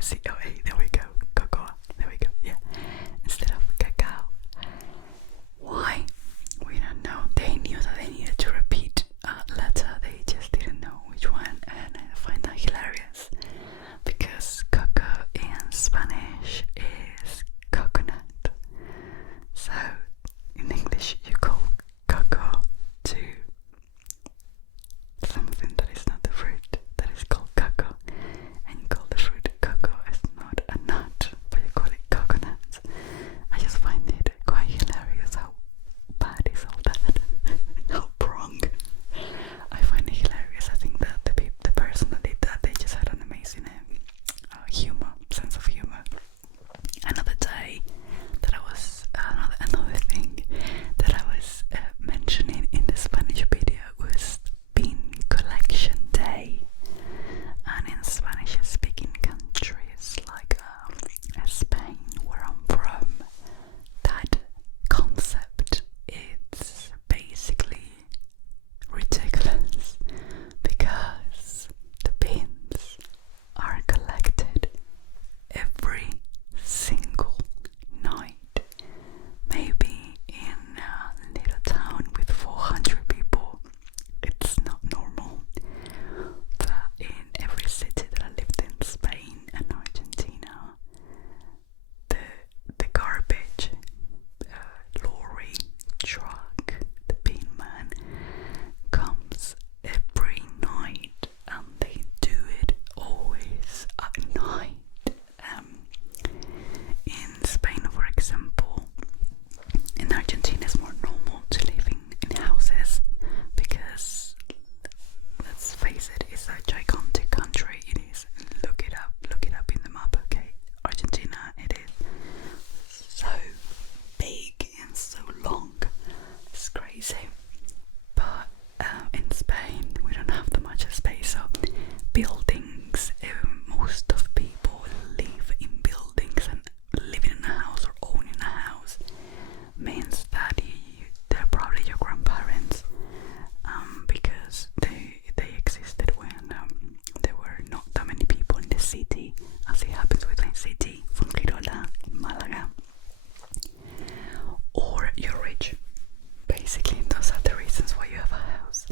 C-O-A, there we go, cocoa, there we go, yeah, instead of cacao. Why? We don't know. They knew that they needed to repeat a letter, they just didn't know which one, and I find that hilarious, because cocoa in Spanish is coconut, so in English you call cocoa to something that is not the fruit, that is called cocoa, and you call the fruit cocoa. It's not a nut, but you call it coconut. I just find it quite hilarious how bad is all that, how wrong. I find it hilarious. I think that the person that did that, they just had an amazing sense of humor. Another day that I was another thing that I was mentioning in the Spanish video was Bean Collection Day, and in Spanish speaking countries like Spain, where I'm from, that concept it's basically ridiculous, because the beans are collected every single night. Maybe in a little town with 400 people it's not normal, but in every city that I lived in Spain and Argentina, the garbage lorry truck, the bean man, comes every night, and they do it always at night. In Spain, for example, in Argentina it's more normal to live in houses, because let's face it, it's a gigantic country. It is. Look it up in the map, okay? Argentina, it is so big and so long, it's crazy. But in Spain we don't have that much space, so buildings, most of people live in buildings, and living in a house or owning a house means that they're probably your grandparents, because they existed when there were not that many people in the city, as it happens with my city, Fuengirola in Malaga. Or you're rich. Basically, those are the reasons why you have a house.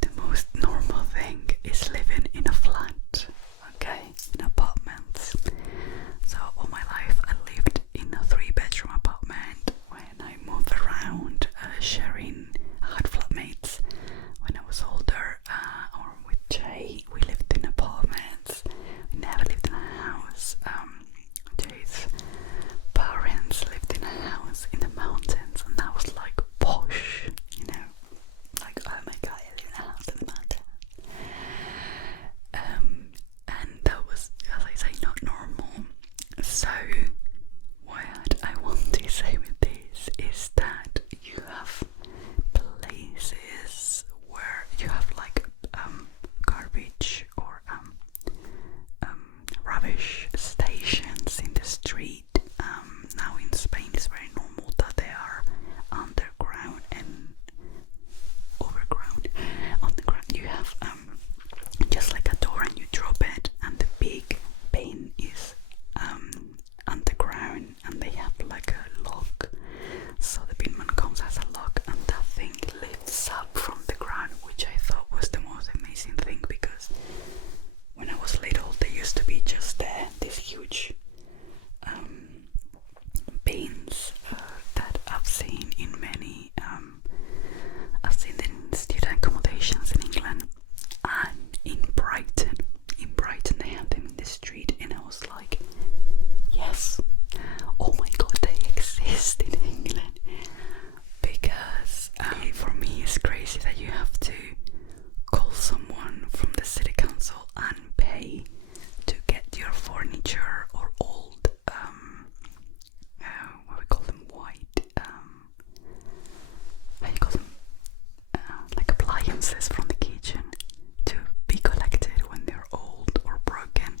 The most normal thing is living in a flat, okay, in apartments. So all my life I lived in a 3-bedroom apartment. When I moved around, sharing, I had flatmates. When I was older, or with Jay, we lived in apartments. We never lived in a house. Jay's parents lived in a house in the mountains, and that was like posh, you know, like, oh my god, I live in a house in the mountains. And that was, as I say, not normal. So what I want to say with this is that you have places where you have like garbage or rubbish stations in the street. Now in Spain it's very normal that they are underground and overground. On the ground you have just like a door, and you drop it, and the big bin is underground, and they have like a lock, so the bin man comes as a lock, and that thing lifts up from the ground, which I thought was the most amazing thing, because when I was little they used to be just these huge bins that I've seen in many I've seen in student accommodations in England, and in Brighton they have them in the street, and I was like, yes, oh my god, they exist in England. Because for me it's crazy that you have to call someone from the city council and pay to get your furniture or old what we call them, white how you call them, like appliances from the kitchen, to be collected when they're old or broken.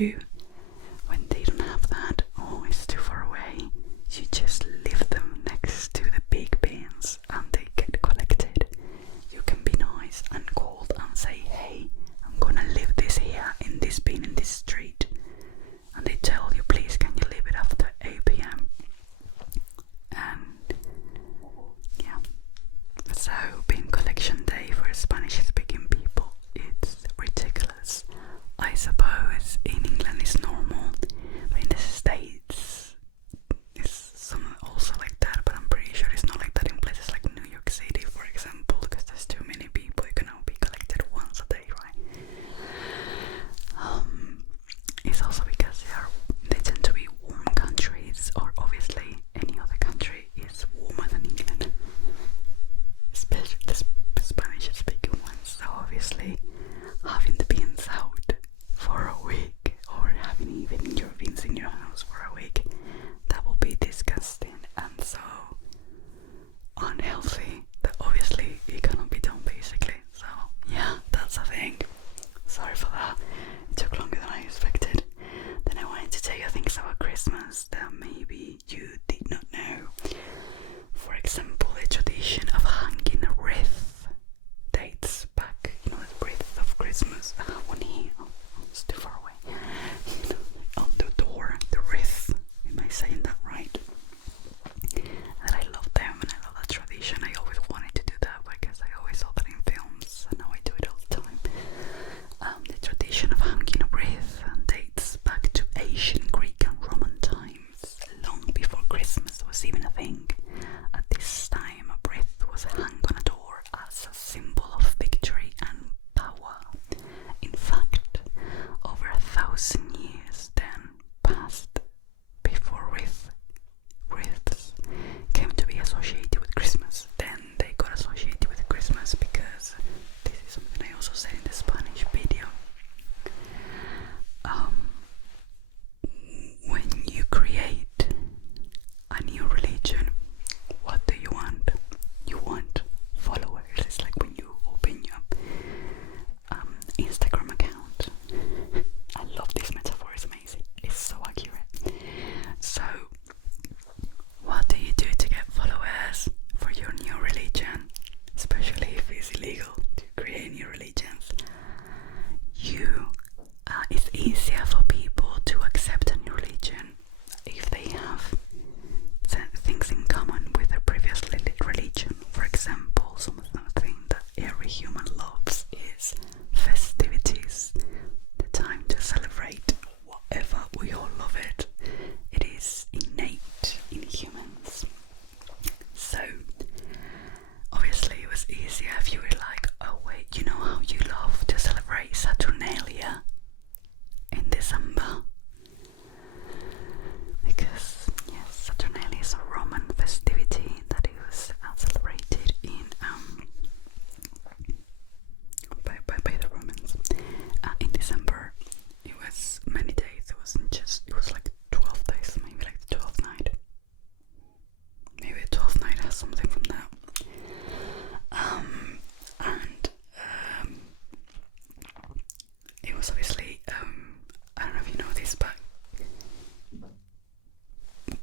do when they don't have that, or it's too far away, you just leave them next to the big bins and they get collected. You can be nice and cold and say, hey, I'm gonna leave this here in this bin in this street, and they tell you, please can you leave it after 8 p.m. And yeah, so bin collection day for Spanish speaking people, it's ridiculous. I suppose in England it's normal, but in the States it's some also like that, but I'm pretty sure it's not like that in places like New York City, for example, because there's too many people. You can only be collected once a day, right? It's also because they tend to be warm countries, or obviously any other country is warmer than England, especially the Spanish speaking ones. So obviously having the beans out for a week, or having even your beans in your house for a week, that will be disgusting and so unhealthy that obviously it cannot be done, basically. So yeah, that's a thing. Sorry for that, it took longer than I expected. Then I wanted to tell you things about Christmas that maybe you did not know. For example, the tradition of hanging a wreath dates back, the wreath of Christmas. I have one here. Oh, it's too far away. On the door, the wreath. Am I saying that right? And I love them, and I love that tradition. I always wanted to do that because I always saw that in films, and now I do it all the time. The tradition of hanging a wreath dates back to ancient Greek and Roman times, long before Christmas was even a thing. At this time, a wreath was hung on a door as a symbol of victory and power. In fact, over 1,000 years then passed before wreaths came to be associated with Christmas. Then they got associated with Christmas because this is something I also said in the Spanish video. When you create a new religion, what do you want? You want followers. It's like when you open your Instagram account. I love this metaphor, it's amazing. It's so accurate. So, what do you do to get followers for your new religion? Especially if it's illegal to create new religions. It's easier for people to accept a new religion if they have things in common with their previous religion. For example, something that every human loves is festivities, the time to celebrate whatever. We all love it. It is innate in humans. So obviously it was easier if you were like, oh wait, you know how you love to celebrate Saturnalia in December? Because yes, Saturnalia is a Roman festivity that it was celebrated in by the Romans in December. It was many days. It was like 12 days, maybe like the 12th night. Maybe the 12th night has something from that. It was obviously I don't know if you know this, but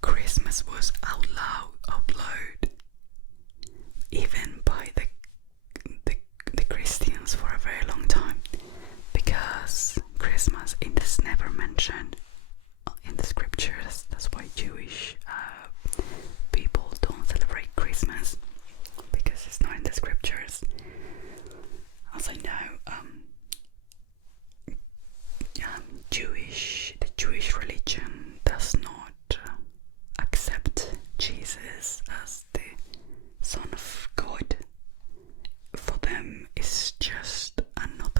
Christmas was outlawed even by the Christians for a very long time, because Christmas is never mentioned in the scriptures. That's why Jewish people don't celebrate Christmas, because it's not in the scriptures. As I know, the Jewish religion does not accept Jesus as the Son of God. For them, it's just another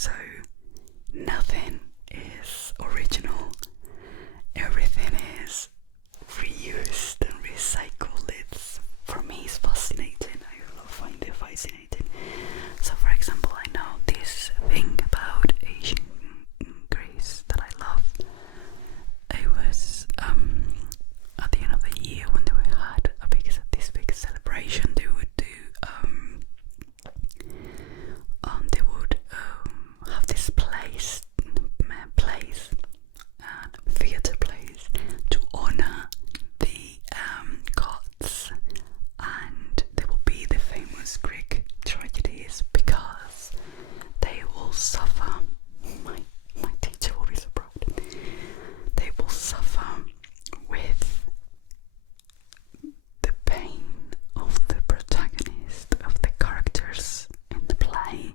So nothing is original. Everything is reused and recycled. For me, it's fascinating. I find it fascinating. So, for example, I know this thing about Asian Greece that I love. It was at the end of the year when they had this big celebration. They would do have this theatre plays to honor the gods, and there will be the famous Greek tragedies because they will suffer. My teacher will be so proud. They will suffer with the pain of the protagonist, of the characters in the play,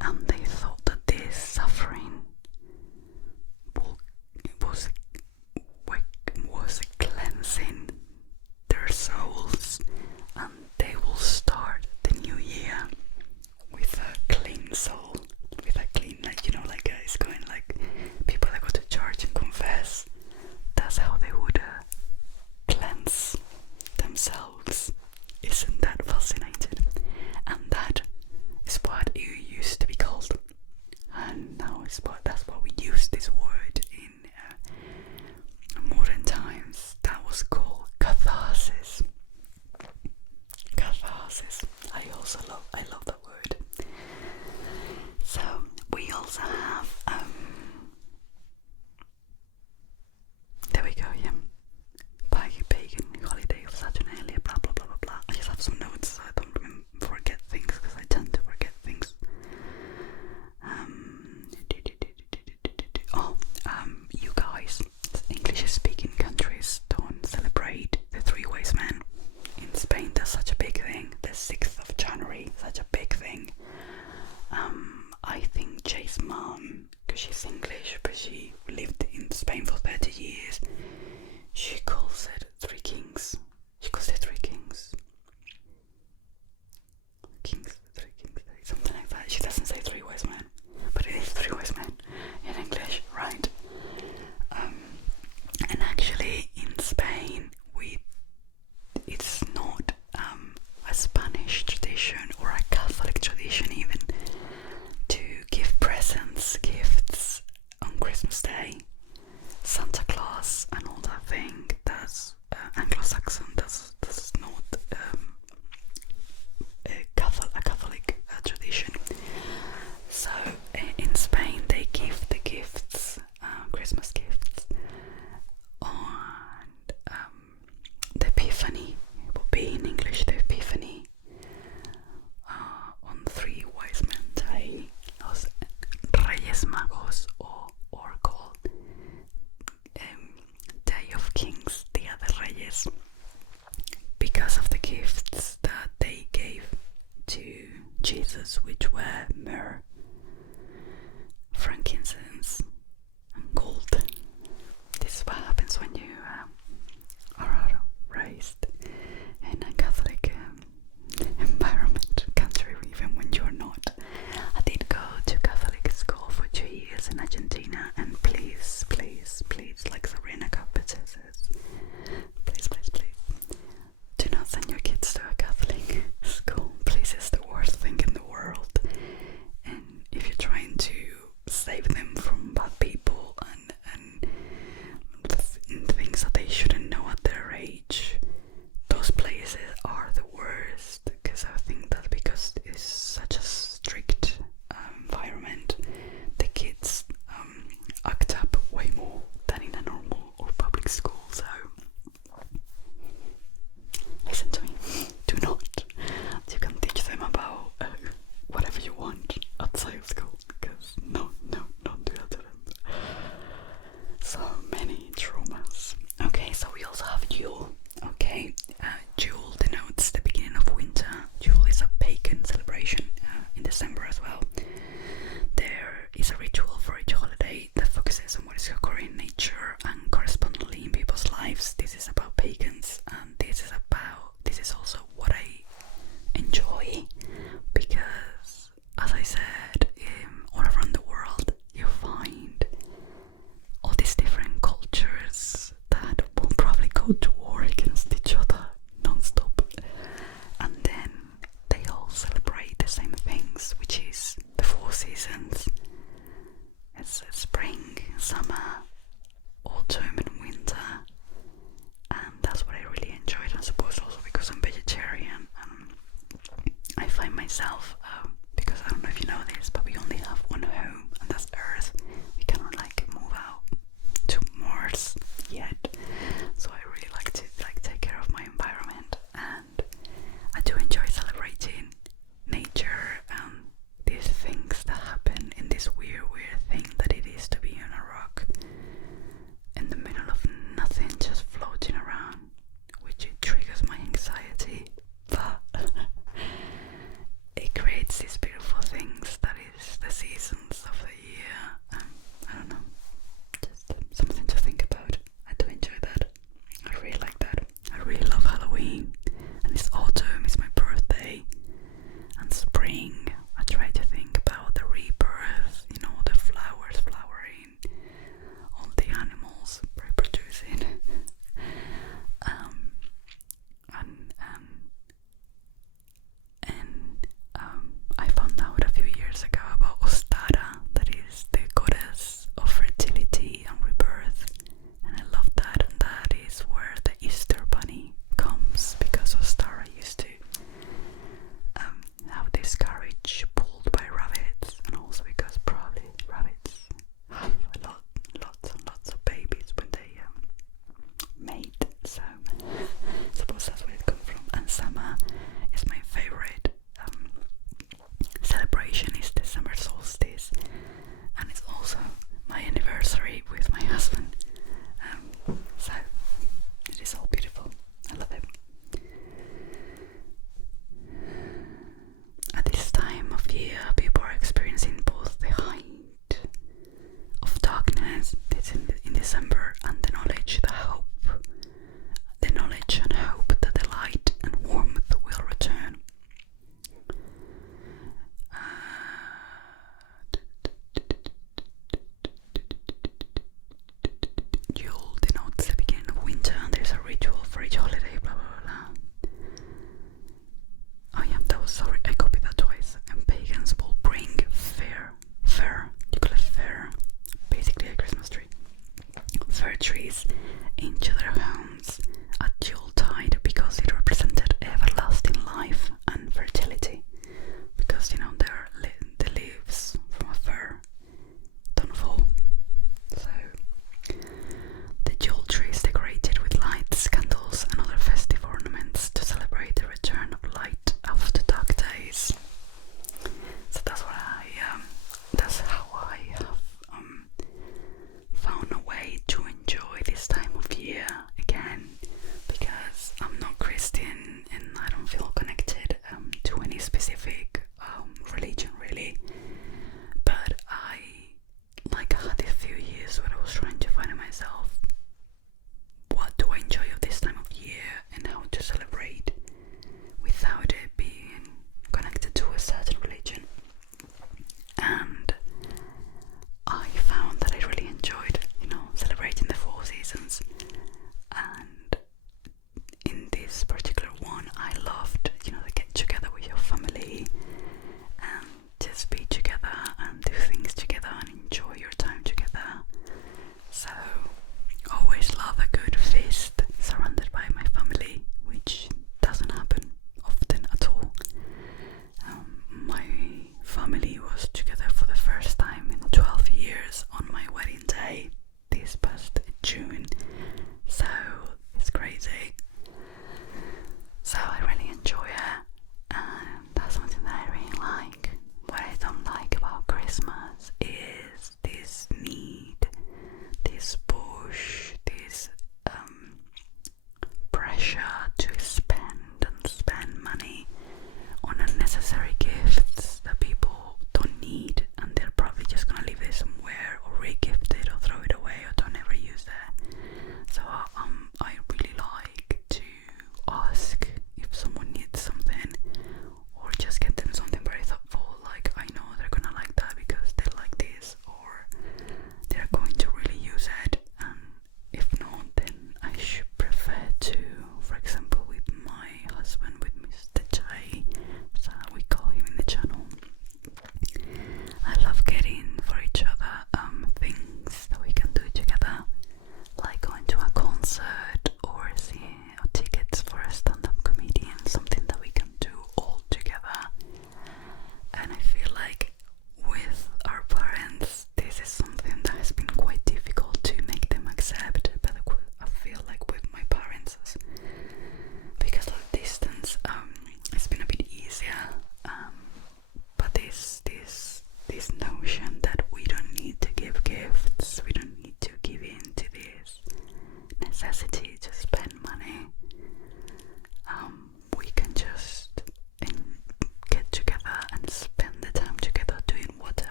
and they thought that this suffering was cleansing their souls, and they will start the new year with a clean soul, with a clean, it's going like people that go to church and confess. That's how they would cleanse themselves. Isn't that fascinating? And that is what it used to be called, and now that's what we use this word in modern times. That was called catharsis. Catharsis. I love that word. So we also have there we go, yeah. Pagan holiday of Saturnalia, blah blah blah blah blah. I just have some notes so I don't forget things, because I tend to forget things. You guys, English-speaking countries don't celebrate the Three Wise Men. In Spain, that's such a big thing. The 6th of January, such a big thing. I think Jay's mom, because she's English, but she lived in Spain for 30 years, she calls it Three Kings. She calls it Three Kings. Three Kings, something like that. She doesn't say Three Wise Men, but it is Three Wise Men in English, right? And actually, in Spain, it's not a Spanish tradition or a Catholic tradition even to give gifts on Christmas Day. Santa Claus and all that thing, that's Anglo-Saxon, that's not a Catholic tradition. So in Spain they give the gifts, Christmas gifts, on the Epiphany. It will be in English the Epiphany, on Three Wise Men Day, los Reyes Magos, or called Day of Kings, Dia de Reyes, because of the gifts that they gave to Jesus, which were myrrh, frankincense, and gold. This is what happens when you are raised in a Catholic environment, country, even when you're not. I did go to Catholic school for 2 years in Argentina, and please, like Serena Carpenter says, please, do not send your kids to a Catholic school. Please, it's the worst thing in the world. And if you're trying to save them from bad people and things that they shouldn't know at their age, those places are the worst, because I think that because it's such a strict environment, the kids act up way more than in a normal or public school. So listen to me, do not. You can teach them about whatever you want outside of school, because no, don't do that to them. So many traumas. Okay, so we also have Yule. Okay, Yule denotes the beginning of winter. Yule is a pagan celebration in December as well. There is a ritual for each holiday that focuses on what is occurring in nature and correspondingly in people's lives. This is about pagans, and this is also what I enjoy, because as I said, seasons.